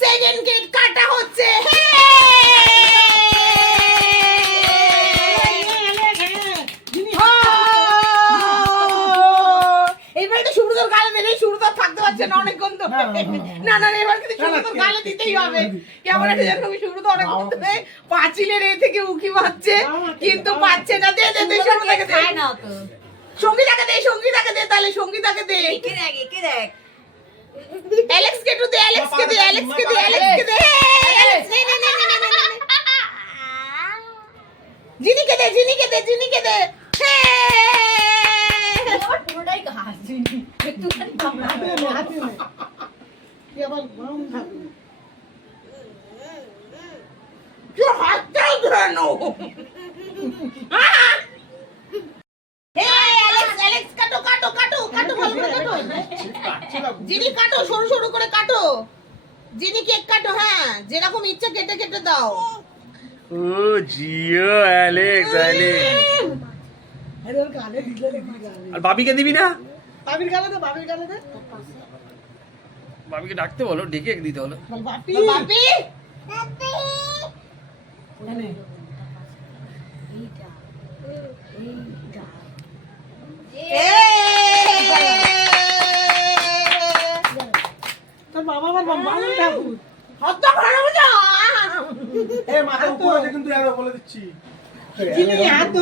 Second gate কাটা হচ্ছে। এবার তো সুব্রতর গালে দিলে সুব্রত থাকতে পারছে না অনেকক্ষণ তো। না না এবার কিন্তু সুব্রতর গালে দিতেই হবে। কেমন একটা যেরকম সুব্রত অনেকক্ষণ ধরে পাঁচিলের এ থেকে উকি মারছে কিন্তু পাচ্ছে না। দে দে দে সুব্রতকে দে। সঙ্গীতাকে দে, সঙ্গীতাকে দে, তাহলে সঙ্গীতাকে দে। কে দেখ অ্যালেক্স কে দে, অ্যালেক্স কে দে, অ্যালেক্স কে দে, অ্যালেক্স কে দে। অ্যালেক্স নে নে নে নে নে নে। জিনিকে দে, জিনিকে দে, জিনিকে দে। আবার পুরোটাই ঘাস একটুখানি তুই হাতটাও ধরানো। অ্যালেক্স কাটো কাটো কাটো কাটো ভালো করে কাটো। জিনি কাটো, সরু সরু করে কাটো। জিনি কেক কাটো, হ্যাঁ যেরকম ইচ্ছা কেটে কেটে দাও। ও জিও অ্যালেক্স অ্যালেক্স। আর বাবিকে দিবি না? বাবির গালে দে, বাবির গালে দে। বাবিকে ডাকতে বলো, ডেকে দিতে হলো। বাপি বাপি বাপি তোর বাবা আমার বাবা ঠাকুর হত ভালো না। এ মাথা উপরে কিন্তু আরো বলে দিচ্ছি। জিনি হাত